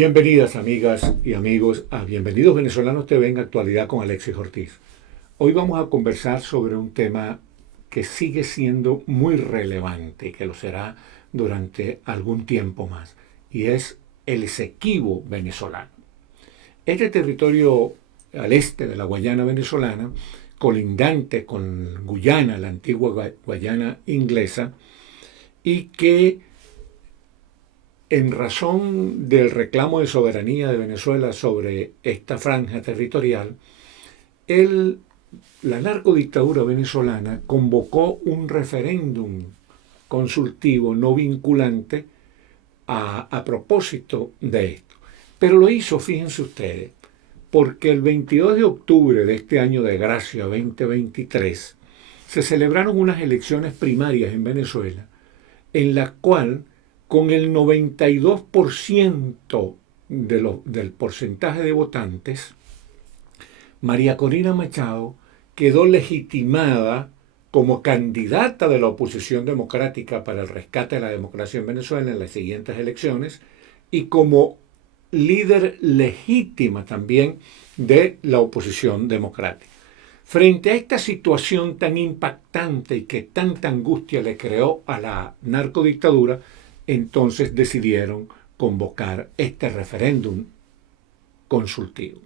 Bienvenidas amigas y amigos a Bienvenidos Venezolanos TV en Actualidad con Alexis Ortiz. Hoy vamos a conversar sobre un tema que sigue siendo muy relevante y que lo será durante algún tiempo más, y es el Esequibo venezolano. Este territorio al este de la Guayana venezolana, colindante con Guyana, la antigua Guayana inglesa, y que en razón del reclamo de soberanía de Venezuela sobre esta franja territorial, la narcodictadura venezolana convocó un referéndum consultivo no vinculante a propósito de esto. Pero lo hizo, fíjense ustedes, porque el 22 de octubre de este año de gracia 2023 se celebraron unas elecciones primarias en Venezuela, en la cual con el 92% del porcentaje de votantes, María Corina Machado quedó legitimada como candidata de la oposición democrática para el rescate de la democracia en Venezuela en las siguientes elecciones y como líder legítima también de la oposición democrática. Frente a esta situación tan impactante y que tanta angustia le creó a la narcodictadura, entonces decidieron convocar este referéndum consultivo.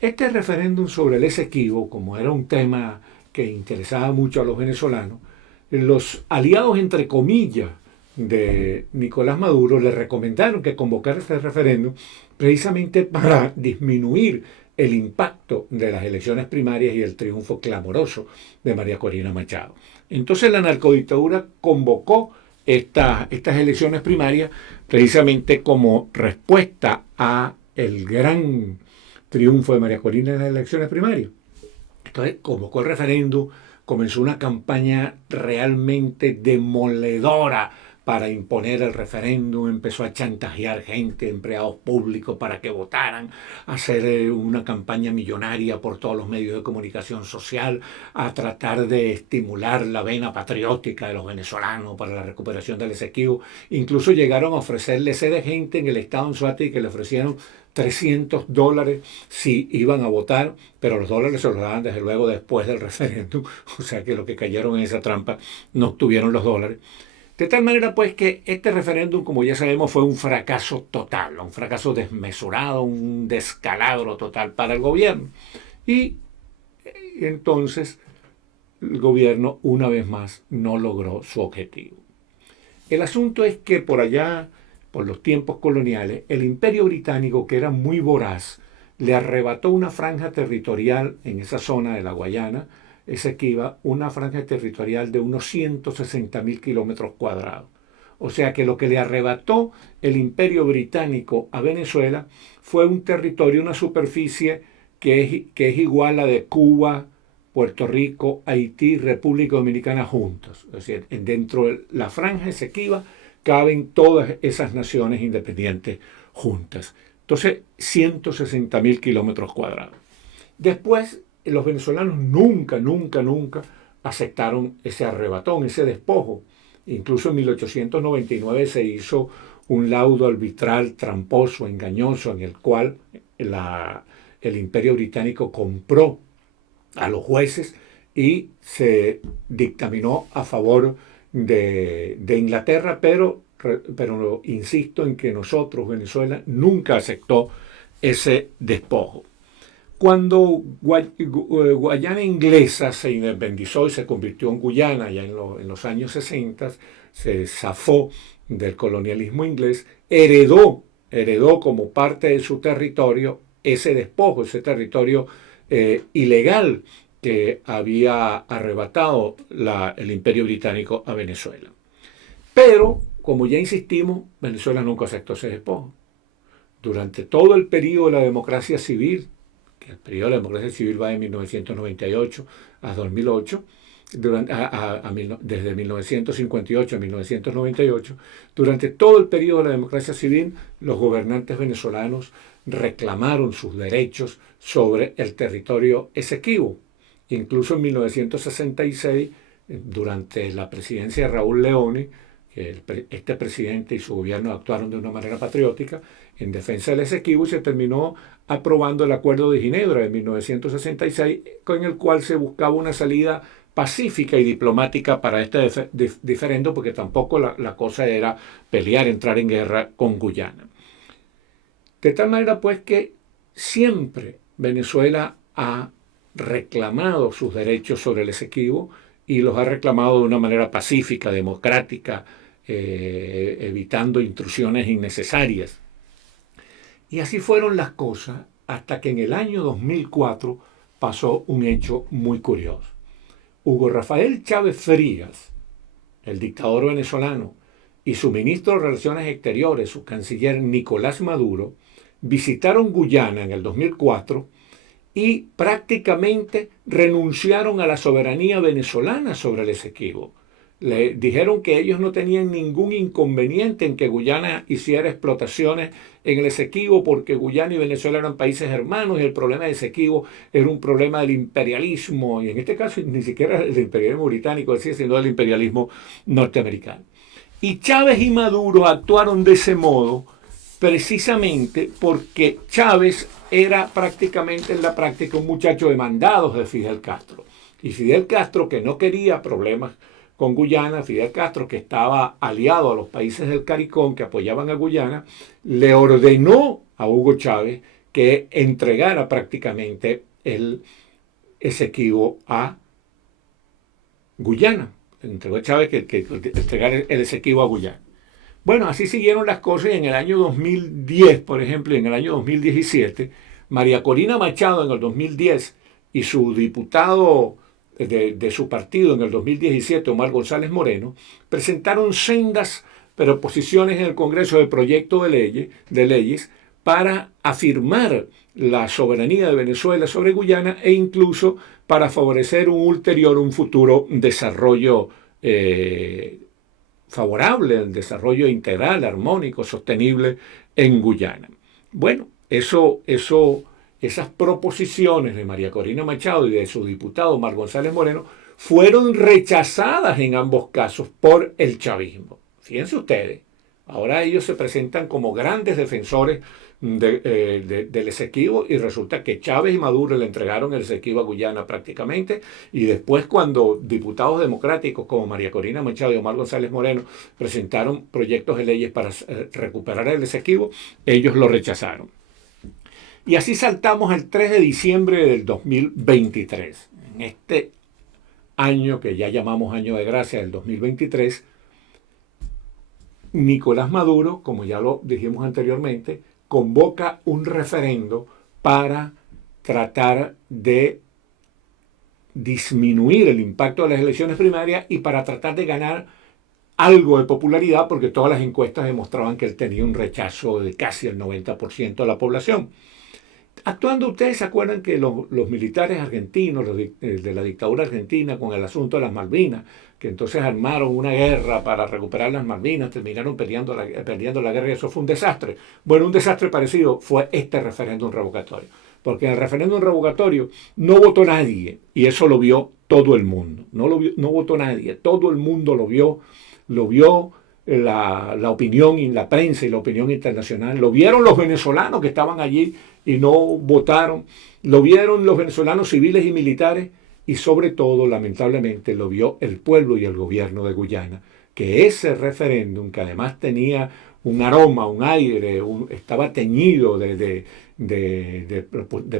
Este referéndum sobre el Esequibo, como era un tema que interesaba mucho a los venezolanos, los aliados, entre comillas, de Nicolás Maduro le recomendaron que convocara este referéndum precisamente para disminuir el impacto de las elecciones primarias y el triunfo clamoroso de María Corina Machado. Entonces la narcodictadura convocó estas elecciones primarias precisamente como respuesta a el gran triunfo de María Corina en las elecciones primarias. Entonces convocó el referéndum, comenzó una campaña realmente demoledora para imponer el referéndum, empezó a chantajear gente, empleados públicos para que votaran, a hacer una campaña millonaria por todos los medios de comunicación social, a tratar de estimular la vena patriótica de los venezolanos para la recuperación del Esequibo. Incluso llegaron a ofrecerle sede gente en el estado Anzoátegui que le ofrecieron $300 si iban a votar, pero los dólares se los daban desde luego después del referéndum, o sea que los que cayeron en esa trampa no obtuvieron los dólares. De tal manera pues que este referéndum, como ya sabemos, fue un fracaso total, un fracaso desmesurado, un descalabro total para el gobierno. Y entonces el gobierno una vez más no logró su objetivo. El asunto es que por allá, por los tiempos coloniales, el Imperio Británico, que era muy voraz, le arrebató una franja territorial en esa zona de la Guayana, Esequiba, una franja territorial de unos 160.000 kilómetros cuadrados. O sea que lo que le arrebató el Imperio Británico a Venezuela fue un territorio, una superficie que es igual a de Cuba, Puerto Rico, Haití, República Dominicana juntos. Es decir, dentro de la franja Esequiba caben todas esas naciones independientes juntas. Entonces, 160.000 kilómetros cuadrados. Después, los venezolanos nunca aceptaron ese arrebatón, ese despojo. Incluso en 1899 se hizo un laudo arbitral tramposo, engañoso, en el cual el Imperio Británico compró a los jueces y se dictaminó a favor de Inglaterra, pero insisto en que nosotros, Venezuela, nunca aceptó ese despojo. Cuando Guayana Inglesa se independizó y se convirtió en Guyana, ya en los años 60, se zafó del colonialismo inglés, heredó como parte de su territorio ese despojo, ese territorio ilegal que había arrebatado el Imperio Británico a Venezuela. Pero, como ya insistimos, Venezuela nunca aceptó ese despojo. Durante todo el periodo de la democracia civil, que el periodo de la democracia civil va de 1998 a 2008, desde 1958 a 1998, durante todo el periodo de la democracia civil, los gobernantes venezolanos reclamaron sus derechos sobre el territorio Esequibo. Incluso en 1966, durante la presidencia de Raúl Leoni, que este presidente y su gobierno actuaron de una manera patriótica, en defensa del Esequibo y se terminó aprobando el Acuerdo de Ginebra de 1966, con el cual se buscaba una salida pacífica y diplomática para este diferendo, porque tampoco la cosa era pelear, entrar en guerra con Guyana. De tal manera pues que siempre Venezuela ha reclamado sus derechos sobre el Esequibo y los ha reclamado de una manera pacífica, democrática, evitando intrusiones innecesarias. Y así fueron las cosas hasta que en el año 2004 pasó un hecho muy curioso. Hugo Rafael Chávez Frías, el dictador venezolano, y su ministro de Relaciones Exteriores, su canciller Nicolás Maduro, visitaron Guyana en el 2004 y prácticamente renunciaron a la soberanía venezolana sobre el Esequibo. Le dijeron que ellos no tenían ningún inconveniente en que Guyana hiciera explotaciones en el Esequibo porque Guyana y Venezuela eran países hermanos y el problema del Esequibo era un problema del imperialismo, y en este caso ni siquiera del imperialismo británico, sino del imperialismo norteamericano. Y Chávez y Maduro actuaron de ese modo precisamente porque Chávez era prácticamente en la práctica un muchacho de mandados de Fidel Castro. Y Fidel Castro, que no quería problemas con Guyana, Fidel Castro, que estaba aliado a los países del CARICOM que apoyaban a Guyana, le ordenó a Hugo Chávez que entregara prácticamente el Esequibo a Guyana. Entregó a Chávez que entregara el Esequibo a Guyana. Bueno, así siguieron las cosas y en el año 2010, por ejemplo, y en el año 2017, María Corina Machado en el 2010 y su diputado de su partido en el 2017, Omar González Moreno, presentaron sendas proposiciones en el Congreso de proyecto de leyes para afirmar la soberanía de Venezuela sobre Guyana e incluso para favorecer un futuro desarrollo favorable al desarrollo integral, armónico, sostenible en Guyana. Bueno, esas proposiciones de María Corina Machado y de su diputado Omar González Moreno fueron rechazadas en ambos casos por el chavismo. Fíjense ustedes, ahora ellos se presentan como grandes defensores del Esequibo y resulta que Chávez y Maduro le entregaron el Esequibo a Guyana prácticamente y después cuando diputados democráticos como María Corina Machado y Omar González Moreno presentaron proyectos de leyes para recuperar el Esequibo, ellos lo rechazaron. Y así saltamos al 3 de diciembre del 2023. En este año que ya llamamos año de gracia del 2023, Nicolás Maduro, como ya lo dijimos anteriormente, convoca un referendo para tratar de disminuir el impacto de las elecciones primarias y para tratar de ganar algo de popularidad, porque todas las encuestas demostraban que él tenía un rechazo de casi el 90% de la población. Actuando, ustedes se acuerdan que los militares argentinos, de la dictadura argentina, con el asunto de las Malvinas, que entonces armaron una guerra para recuperar las Malvinas, terminaron perdiendo la guerra y eso fue un desastre. Bueno, un desastre parecido fue este referéndum revocatorio, porque en el referéndum revocatorio no votó nadie y eso lo vio todo el mundo. No votó nadie, todo el mundo lo vio la opinión y la prensa y la opinión internacional, lo vieron los venezolanos que estaban allí y no votaron, lo vieron los venezolanos civiles y militares y sobre todo, lamentablemente, lo vio el pueblo y el gobierno de Guyana, que ese referéndum, que además tenía un aroma, un aire, estaba teñido de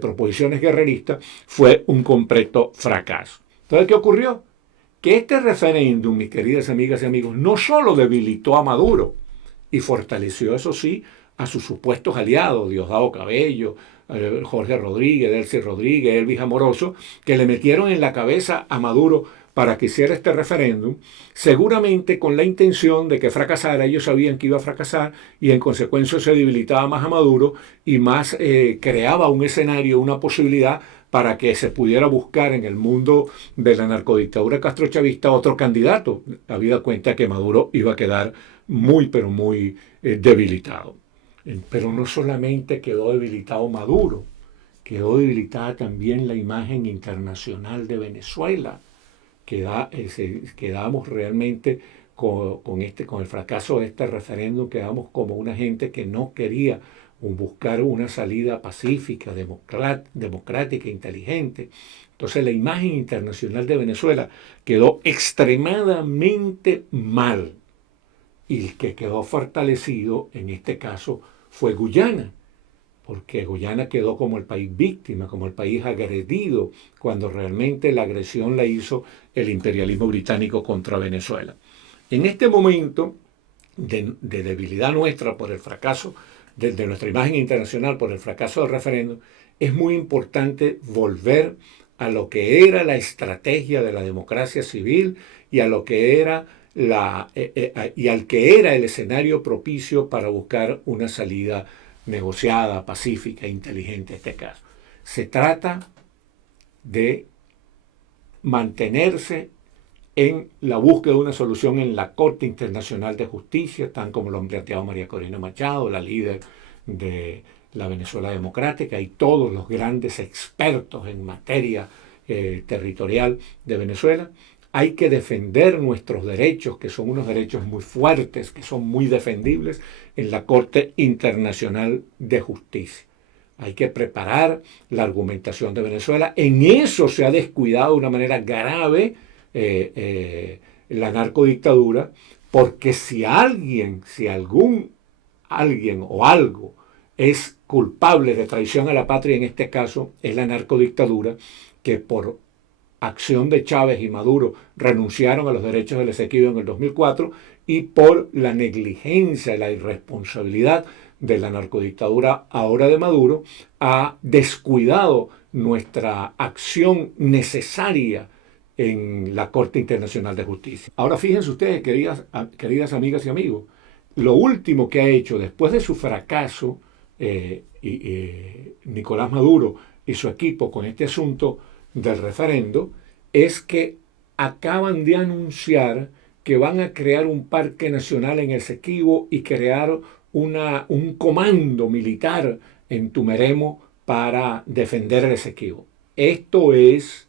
proposiciones guerreristas, fue un completo fracaso. Entonces, ¿qué ocurrió? Que este referéndum, mis queridas amigas y amigos, no solo debilitó a Maduro y fortaleció, eso sí, a sus supuestos aliados, Diosdado Cabello, Jorge Rodríguez, Delcy Rodríguez, Elvis Amoroso, que le metieron en la cabeza a Maduro para que hiciera este referéndum, seguramente con la intención de que fracasara. Ellos sabían que iba a fracasar y en consecuencia se debilitaba más a Maduro y más creaba un escenario, una posibilidad para que se pudiera buscar en el mundo de la narcodictadura castrochavista otro candidato, habida cuenta que Maduro iba a quedar muy, pero muy debilitado. Pero no solamente quedó debilitado Maduro, quedó debilitada también la imagen internacional de Venezuela. Quedamos realmente con el fracaso de este referéndum, quedamos como una gente que no quería buscar una salida pacífica, democrática, inteligente. Entonces la imagen internacional de Venezuela quedó extremadamente mal. Y el que quedó fortalecido en este caso fue Guyana, porque Guyana quedó como el país víctima, como el país agredido, cuando realmente la agresión la hizo el imperialismo británico contra Venezuela. En este momento de debilidad nuestra por el fracaso de nuestra imagen internacional, por el fracaso del referéndum, es muy importante volver a lo que era la estrategia de la democracia civil y a lo que era y al que era el escenario propicio para buscar una salida negociada, pacífica, inteligente en este caso. Se trata de mantenerse en la búsqueda de una solución en la Corte Internacional de Justicia, tan como lo han planteado María Corina Machado, la líder de la Venezuela Democrática, y todos los grandes expertos en materia territorial de Venezuela. Hay que defender nuestros derechos, que son unos derechos muy fuertes, que son muy defendibles, en la Corte Internacional de Justicia. Hay que preparar la argumentación de Venezuela. En eso se ha descuidado de una manera grave la narcodictadura, porque si alguien o algo es culpable de traición a la patria, en este caso es la narcodictadura, que por acción de Chávez y Maduro renunciaron a los derechos del Esequibo en el 2004, y por la negligencia y la irresponsabilidad de la narcodictadura ahora de Maduro, ha descuidado nuestra acción necesaria en la Corte Internacional de Justicia. Ahora fíjense ustedes, queridas amigas y amigos, lo último que ha hecho después de su fracaso Nicolás Maduro y su equipo con este asunto del referendo es que acaban de anunciar que van a crear un parque nacional en el Esequibo y crear un comando militar en Tumeremo para defender el Esequibo. Esto es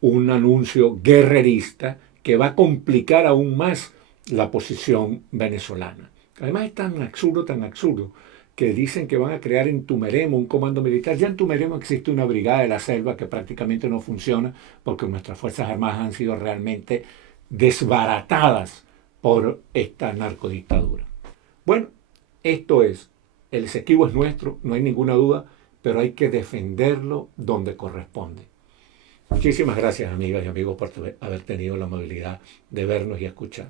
un anuncio guerrerista que va a complicar aún más la posición venezolana. Además es tan absurdo, que dicen que van a crear en Tumeremo un comando militar. Ya en Tumeremo existe una brigada de la selva que prácticamente no funciona porque nuestras Fuerzas Armadas han sido realmente desbaratadas por esta narcodictadura. Bueno, esto es, el Esequibo es nuestro, no hay ninguna duda, pero hay que defenderlo donde corresponde. Muchísimas gracias, amigas y amigos, por haber tenido la amabilidad de vernos y escuchar.